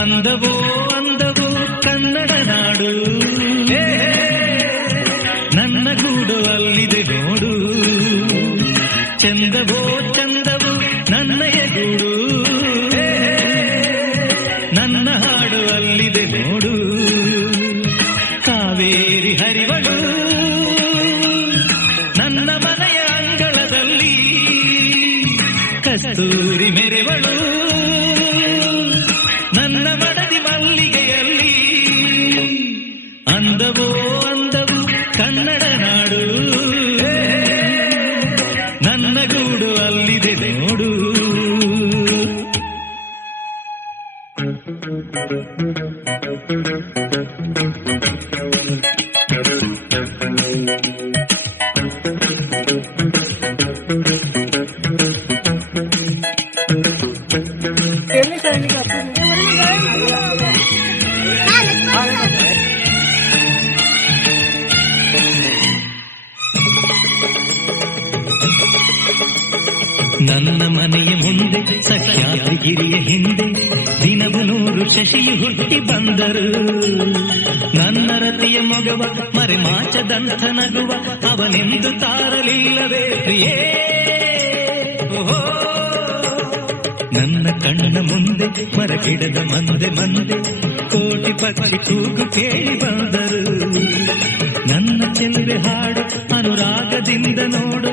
ಅಂದವೋ ಅಂದವೋ ಕನ್ನಡ ನಾಡು, ನನ್ನ ಗೂಡು ಅಲ್ಲಿದೆ ನೋಡು. ಚಂದವೋ ಚಂದವೋ ನನ್ನಯ ಗೂಡು, ನನ್ನ ಹಾಡು ಅಲ್ಲಿದೆ ನೋಡು. ಕಾವೇರಿ ಹರಿವಳು ನನ್ನ ಮನೆಯ ಅಂಗಳದಲ್ಲಿ, ಕಸ್ತೂರಿ ಮೆರೆವಳು ನನ್ನ ಮಡದಿ ಮಲ್ಲಿಗೆಯಲ್ಲಿ. ಅಂದವೋ ಅಂದವು ಕನ್ನಡ ನಾಡು, ನನ್ನ ಗೂಡು ಅಲ್ಲಿದೆ ನೋಡು. ನನ್ನ ಮನೆಯ ಮುಂದೆ ಸಹ್ಯಾದ್ರಿಗಿರಿಯ ಹಿಂದೆ ದಿನವು 100 ಶಶಿಯು ಹುಟ್ಟಿ ಬಂದರು. ನನ್ನ ರತಿಯ ಮಗವ ಮರೆಮಾಚದಂಥ ನಗುವ ಅವನೆಂದು ತಾರಲಿಲ್ಲವೇ ಪ್ರಿಯೇ. ನನ್ನ ಕಣ್ಣ ಮುಂದೆ ಮರಗಿಡದ ಮಂದೆ ಮಂದೆ ಕೋಟಿ ಪಕ್ಷಿ ಕೂಗು ಕೇಳಿ ಬಂದರು. ನನ್ನ ಚೆಲುವೆ ಹಾಡು ಅನುರಾಗದಿಂದ ನೋಡು.